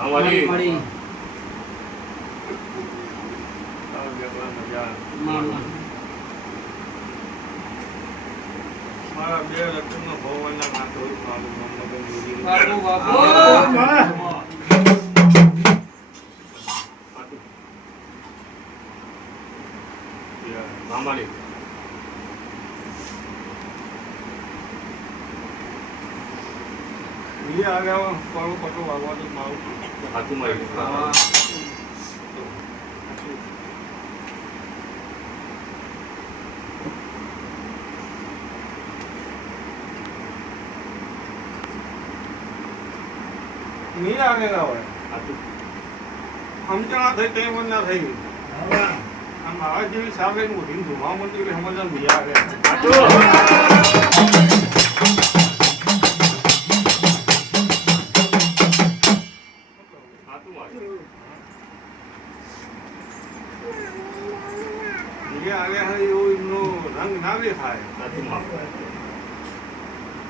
हमारी મારા બે રત્નનો ભવનના નાથો મારું મગન જોડી બાપુ બાપુ મામાલી ये आ गया पालो पटो वागवा तो मारू हाथू मारी नहीं आने का है हम जहाँ थे कहीं मन ना थे हम आज भी सामने मुझे धुआं मंदिर के हम जब लिया गया ये आ गया है यो इनो रंग ना भी खाए साथी मां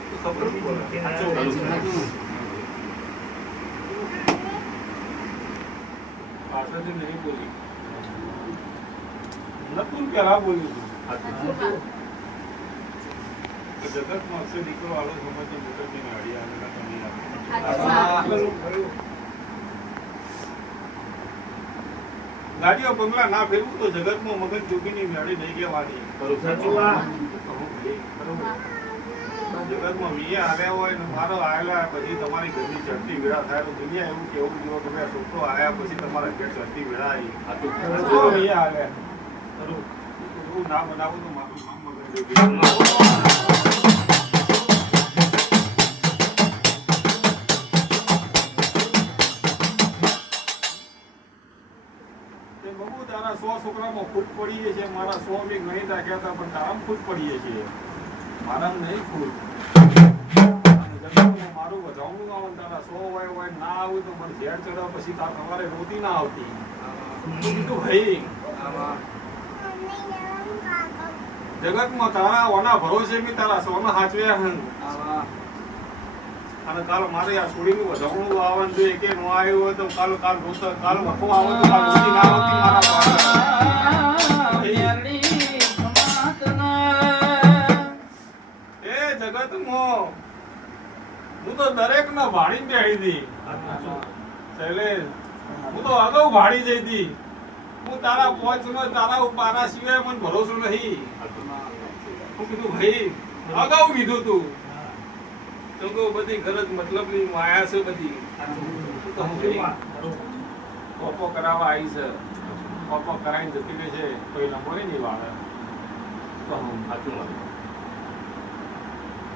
तो खबर भी बोला भाषा से नहीं बोली नतुन क्या बोली तो जगत में से निकलो आलो समझ में मोटर की गाड़ी आने का नहीं आता गाड़ियों बंगला ना फेरવું તો જગતમાં મગજ જોગીની મેળી નહીં કહેવાની જગતમાં વિયા આવ્યા હોય ને મારો આવેલા પછી તમારી ઘરની ચડતી વેળા થાય તો દુનિયા એવું કેવું જો તમે છોકરો આવ્યા પછી તમારા ઘર ચડતી વેળા આવી તો વિયા આવ્યા ખરું ના બનાવું તો મારું નામ મગજ જોગી તારા 100 છોકરામાં ફૂટ પડીએ છે મારા 100 મે ગણી નાખ્યા હતા પણ તારામાં ફૂટ પડીએ છે મારામાં નહીં ફૂટ મારું વધાવણું આવે તારા 100 હોય ના આવું તો મને ઝેર ચડવા પછી તાર સવારે રોતી ના આવતી કીધું ભાઈ જગતમાં તારા ઓના ભરોસે મેં તારા 100 ના હાચવ્યા હન અને કાલ મારે આ છોડીનું વધાવણું આવવાનું જોઈએ કે નો આવ્યું હોય તો કાલ વખો આવે તો કાલ રોટી ના આવતી મારા એ જગતમાં હું તો દરેક ને ભાડી બેહી દી શૈલેષ હું તો અગાઉ ભાડી જઈ દી હું તારા પહોંચ નો તારા પારા સિવાય મને ભરોસો નહીં હું કીધું ભાઈ અગાઉ કીધું તું તો બધી ગરજ મતલબની માયા છે બધી કોપો કરાવવા આવી છે કોપો કરાવીને જતી રહે છે કોઈ નંબરે નહીં વાળે તો હું સાચું મારું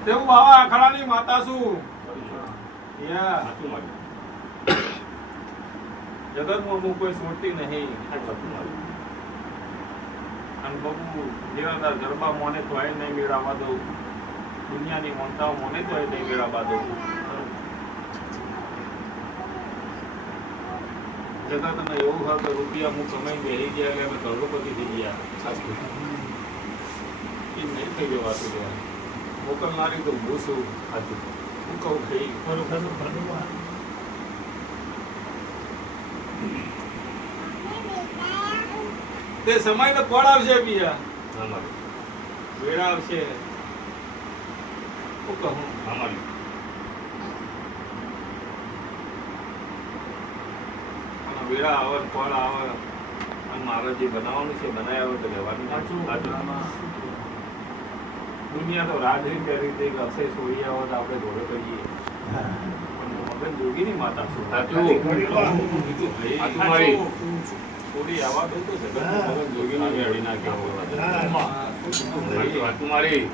તેવું બાવા અખાડાની માતા છું સાચું મારું જગતમાં હું કોઈ છોડતી નહીં સાચું મારું અને બબુ જેવા ગરબા મોને તો નહીં મેળવવા દઉં દુનિયાની મોનતાઓ મને તો એ નહીં મેળવવા દઉં જગતને એવું હોય કે રૂપિયા હું કમાઈ બેસી ગયા કે અમે કરોડપતિ થઈ ગયા સાચું એ નહીં થઈ જવાતું ત્યાં મોકલનારી તો હું છું સાચું હું કહું થઈ તે સમય ને કોણ આવશે બીજા વેળા આવશે હું કહું અમારી વેળા આવે ફળ આવે અને મારે જે બનાવવાનું છે બનાવ્યા આવે તો રહેવાનું દુનિયા તો રાજરી કરી દે અક્ષય છોડી આવે તો આપણે ઘોડો કરીએ મગન જોગી ની માતા છું છોડી આવવા દઉં તો મગન જોગી ની મેળી નાખ્યા તમારી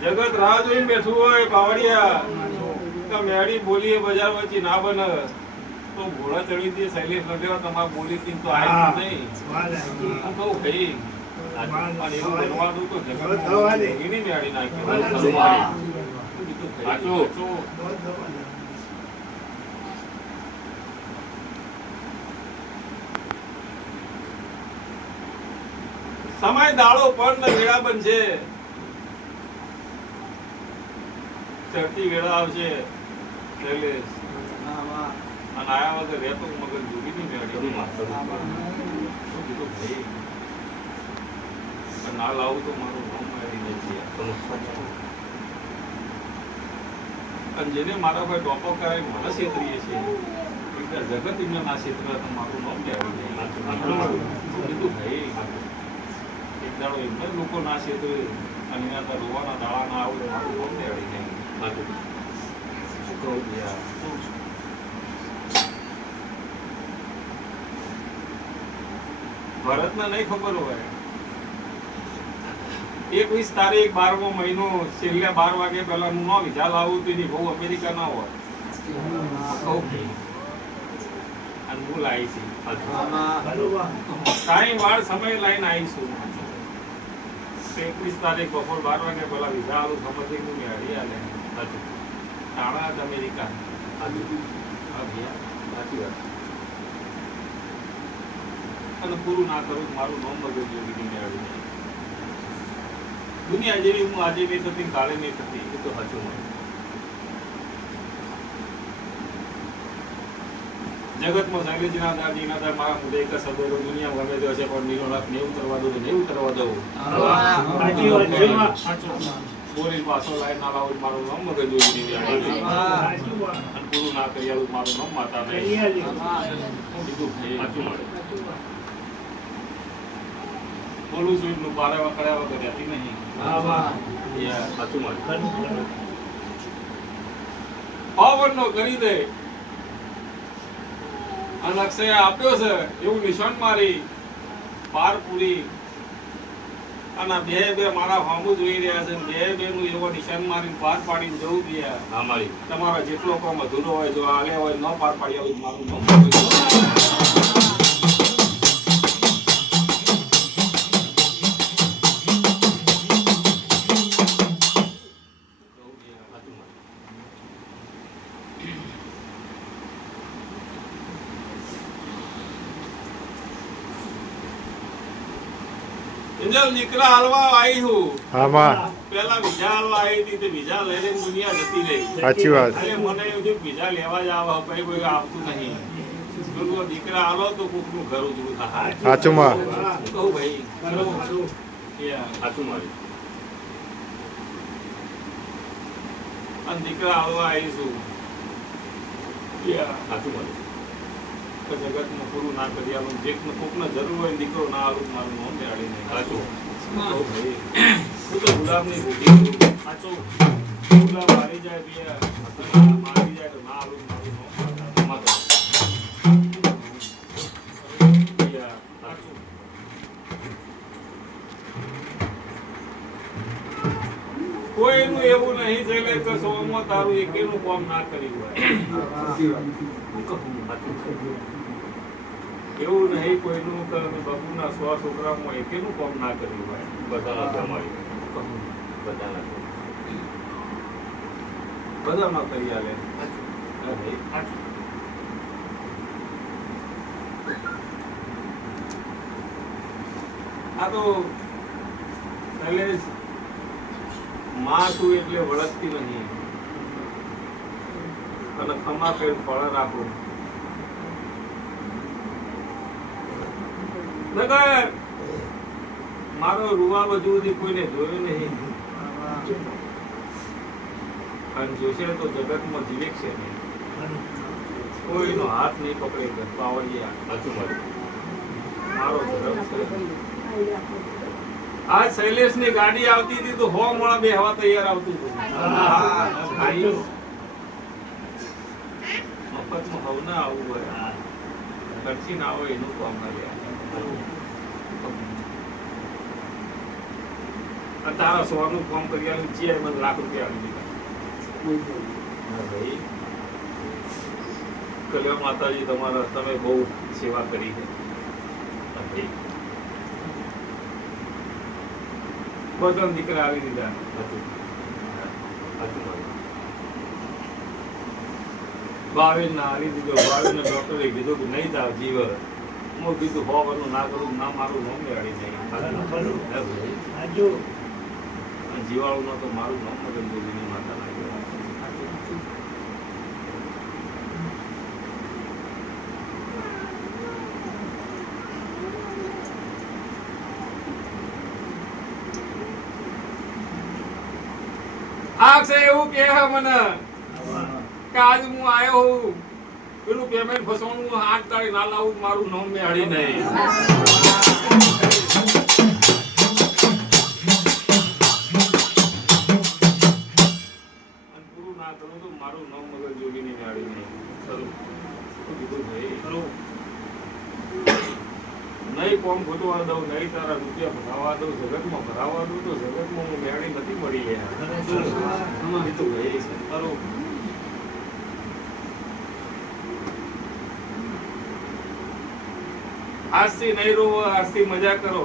જગત રાહ જોઈને બેઠું હોય બાવળિયા મેળી બોલીએ બજાર વચ્ચે ના બને તો ઘોડા ચડી દે શૈલેષ લગેવા તમારે બોલી તો આવી નહીં હું કહું ભાઈ અને એવું બનવાનું તો જગતમાં એની મેળી નાખ્યું. સાચું. સમય દાડો પણ વેળા બનશે, ચડતી વેળા આવશે. અને આયા વગર રહેતો મગર જોગી નહીં મેળવી. ના લાવું તો મારું નામ મેળવી નથી. અને જેને મારા ભાઈ ટોપો કરાવી મને છેતરીએ છે, જગત એમને ના છેતરે તો મારું નામ લેવું નહીં. કીધું ભાઈ એક દાડો એમને લોકો ના છેતરે અને એના તો રોવાના દાડા ના આવે મારું નામ લેવાડી નહીં. શું કહું યાર, ભરતને નહીં ખબર હોય 21 તારીખ 12મો મહિનો છેલ્લે 12 વાગે પહેલા હું ન વિઝા લાવું તો એની બહુ અમેરિકા ના હોય. અને હું લાવી છું કાંઈ વાર સમય લઈને આવીશું. 21 તારીખ બપોર 12 વાગે પહેલા વિઝા આવું સમજે હું મેળી આલે તાણા જ અમેરિકા. અને પૂરું ના કરું મારું નામ મગજ યોગી મેળવી નહીં. દુનિયા જેવી હું આજે નહીં થતી, કાલે નહીં થતી, એ તો સાચું મળે. જગતમાં શૈલેષના દાદીના દા મારા મુદે એક સદોરો દુનિયા ગમે તે હશે પણ નીરો લાખ નહીં ઉતરવા દઉં તો નહીં ઉતરવા દઉં. બોલી પાછો લાઈન ના લાવું મારું નામ મગજ યોગી નહીં. અને પૂરું ના કરી આવું મારું નામ માતા નહીં. કીધું સાચું મળે. બોલું છું એટલું પારા વખડ્યા વગર રહેતી નહીં. સાચું મળે. પાવનનો કરી દે અને અક્ષય આપ્યો છે એવું નિશાન મારી પાર પૂરી. અને બે મારા હામું જોઈ રહ્યા છે. બે નું એવો નિશાન મારી પાર પાડીને જવું દે. તમારા જેટલો કામ અધૂરો હોય જો આલે હોય ન પાર પાડી આવું મારું નામ. દીકરા હાલવા આવી હું પેલા વિઝા હાલવા આવી હતી, વિઝા લઈને દુનિયા જતી રહી. સાચી વાત. મને એવું થયું વિઝા લેવા જ આવે ભાઈ કોઈ આવતું નહીં. દીકરા હાલો તો કોક નું ઘર ઉજળું થાય. સાચું માં કહું ભાઈ. સાચું મારી. અને દીકરા હાલવા આવીશું. સાચું મારી. જગતમાં પૂરું ના કરી આવું. જે કોકને જરૂર હોય દીકરો ના આવું મારું નામ બેહાડી નહીં. સાચું ભાઈ. હું તો ગુલાબની ભૂખી. સાચું ગુલાબ મારી જાય બે મારી જાય તો ના આવું મારું નામ. કોઈનું એવું નહીં છે કે સોમાં તારું એકેનું કામ ના કર્યું હોય. એવું નહીં કોઈનું બબુના 100 છોકરામાં એકેનું કામ ના કર્યું હોય. બધાના કરી આલે. આ તો શૈલેષ માં છું એટલે વળગતી નહીં અને ખમા પેટ ફળ રાખું. મારો રૂવા બધું કોઈને જોયું નહીં અને જોશે તો જગતમાં જીવે છે નહીં. કોઈનો હાથ નહીં પકડે પાવડિયા. મારો ધર્મ છે. આ શૈલેષ ની ગાડી આવતી હતી તો 100 માણા બેહવા તૈયાર આવતું હતું. મફતમાં હવ ના આવવું હોય. ખર્ચી ના હોય એનું કામ ના લે. તારા 100 નું કામ કરી આલું છે. મને ₹1,00,000 આપી દીધા. ભાઈ કલ્યાણ માતાજી તમારા તમે બહુ સેવા કરી છે. બધા દીકરા આવી દીધા. ભાવેશ ના આવી દીધો. ભાવેશ ને ડોક્ટરે કીધું કે નહીં થાવ જીવ. હું કીધું હોવાનું ના કરું ના મારું નામ લેવાડી નહીં. જીવાળું ન તો મારું નામ મગન જોગીની માતા ના કહેવાય. આ છે એવું કે મને કે આજ હું આવ્યો હું પેલું પેમેન્ટ ફસવાનું 8 તારીખ ના લાવું મારું નામ મેળી નહીં. પૂરું ના કરું તો મારું નામ મગર જોગીની મેળી નહીં. કીધું ભાઈ નહીં કોમ ખોટવા દઉં, નહીં તારા રૂપિયા ભરાવા દઉં, જગતમાં ભરાવા દઉં તો જગતમાં હું મેળી નથી મળી ગયા. કીધું ભાઈ ખરું. આજથી નહીં રોવો, આજથી મજા કરો.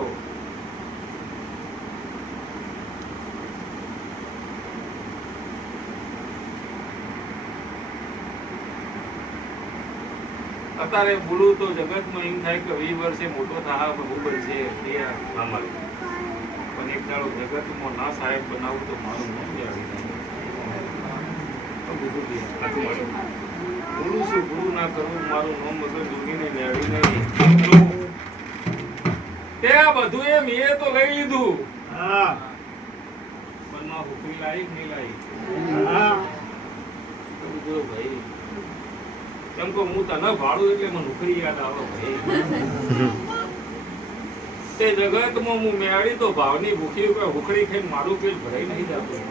અત્યારે બોલું તો જગતમાં એમ થાય કે 20 વર્ષે મોટો થાય બહુ બનશે પણ એક દાડો જગતમાં ના સાહેબ બનાવું તો મારું નામ આવી જાય. બોલું છું ગુરુ ના કરવું મારું નામ મગર જોગીને લેવી નહીં. તે આ બધું એ મેં તો લઈ લીધું પણ માં હુકરી લાવી નહીં લાવી. ભાઈ કેમ કે હું તને ભાડું એટલે મને નોકરી યાદ આવે ભાઈ. તે જગતમાં હું મેળી તો ભાવની ભૂખી ભૂખડી ખાઈને મારું પેટ ભરાઈ નહીં જતું.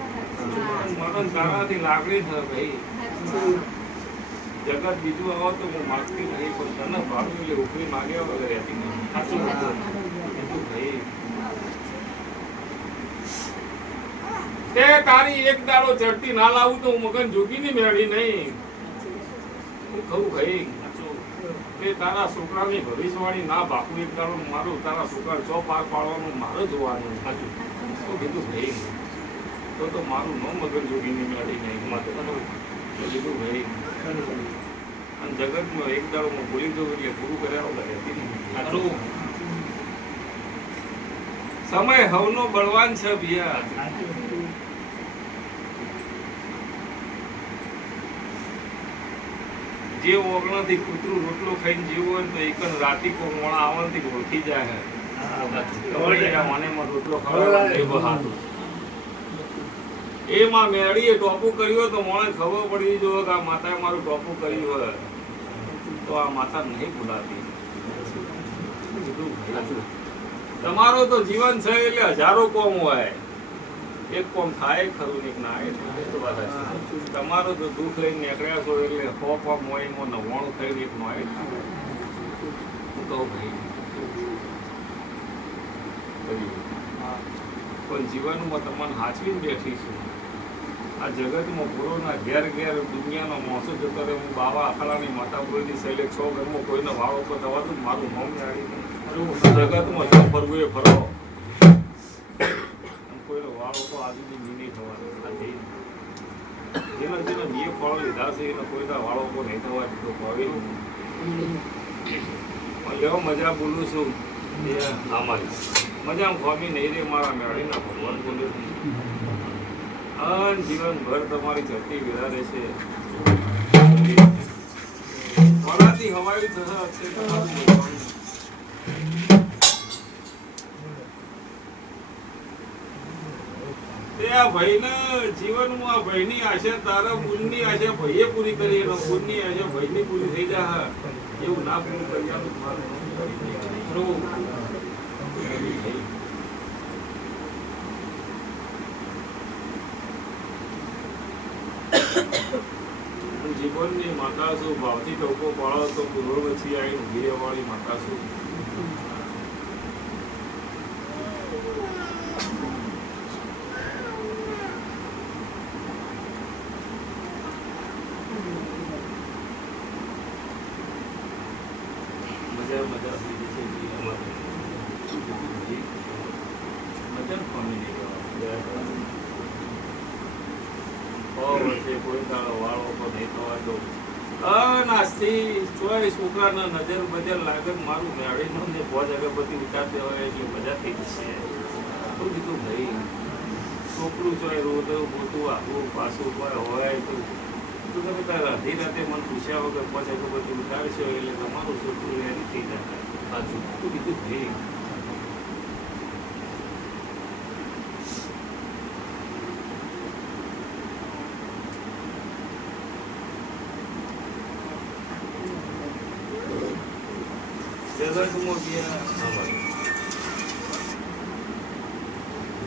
મને તારાથી લાગણી થાય ભાઈ. જગત બીજું આવો તો હું માગતી નહીં પણ તને ભાડું એટલે ભૂખડી માગ્યા વગર રહેતી નહીં. સાચું ભાઈ તે તારી એક દાડો ચડતી ના લાવું તો હું મગન જોગીની મેળી નહીં. કહું ભાઈ તે તારા છોકરાની ભવિષ્યવાણી ના ભાગવું એક દાડો મારું તારા છોકરા ચો પાર પાડવાનું મારે જોવાનું. શું કીધું ભાઈ તો મારું ન મગન જોગીની મેળી નહીં. કીધું ભાઈ અને જગતમાં એક દાડો હું ભૂલી દઉં એટલે પૂરું કર્યા વગર રહેતી નહીં. સમય હવનો બળવાન છે ભૈયા. જે ઓગણાથી કૂતરું રોટલો ખાઈને જીવો હોય તો એક રાતી કો મોણા આવવાથી ઓળખી જાય. રોટલો ખાવાનો એમાં મેળીએ ટોપું કર્યું તો મોણે ખબર પડી જો કે આ માતાએ મારું ટોપું કર્યું હોય તો આ માતા નહીં ભૂલાતી. તમારો તો જીવન છે એટલે હજારો કોમ હોય. એક કોમ થાય ખરું ને એક ના એટલે તમારો તો દુઃખ લઈને નીકળ્યા છો એટલે 100 કોમ હોય એમાં 99 થઈને એક નો આવે. હું કહું ભાઈ પણ જીવનમાં તમને હાચવીને બેઠી છું. આ જગતમાં પૂરોના ઘેર ઘેર દુનિયાનો મોસો જતો રહે. હું બાવા અખાડાની માતા બોલની શૈલે 6 ઘરમાં કોઈનો વાળો પર દવાતું મારું નામ જાણી જગતમાં જો ફરવું એ ફરો. કોઈનો વાળો તો આજુની નહીં થવાનો. જેના જેના બે ફળો લીધા છે એનો કોઈના વાળો તો નહીં થવા દીધો. લેવો મજા બોલું છું અમારી મજા ખોમી નહીં રે મારા મેળીના ભગવાન બોલે. જીવનભર તમારી ચડતી વિરા રહેશે. વરાતી હવાઈ થશે. આ ભાઈને જીવનમાં આ ભાઈની આશા તારા મૂળની આશા ભાઈએ પૂરી કરી એનો મૂળની આશા ભાઈની પૂરી થઈ જાય. એવું ના પૂરું કર્યાનું જીવનની માતા છું. ભાવથી ટોકો પાડો તો પૂર્વ પછી આવીને ઉભી રહેવાળી માતા છું. મજા થઈ જશે મજા પામી નહીં. વર્ષે કોઈ દાડો વાળો પણ નહીં થવા દઉં. અનાસ્થી ચોય છોકરાના નજર બજર લાગે મારું મેળીનો ને ભોજ અગરબત્તી ઉતારતે હોય એટલે મજા થઈ જશે. શું કીધું ભાઈ છોકરું ચોય રોતું મોટું આવું પાછું કોઈ હોય તો તમે તારે અડધી રાતે મને પૂછ્યા વગર ભોજ અગરબત્તી ઉતારશો એટલે તમારું છોકરું એની થઈ જાય. સાચું શું કીધું ભાઈ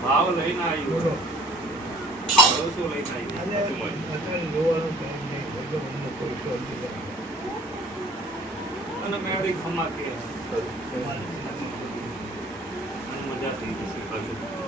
ભાવ લઈને આવ્યો શું લઈને આવી અને મેળી ખમાતી મજા થઈ જશે પાછું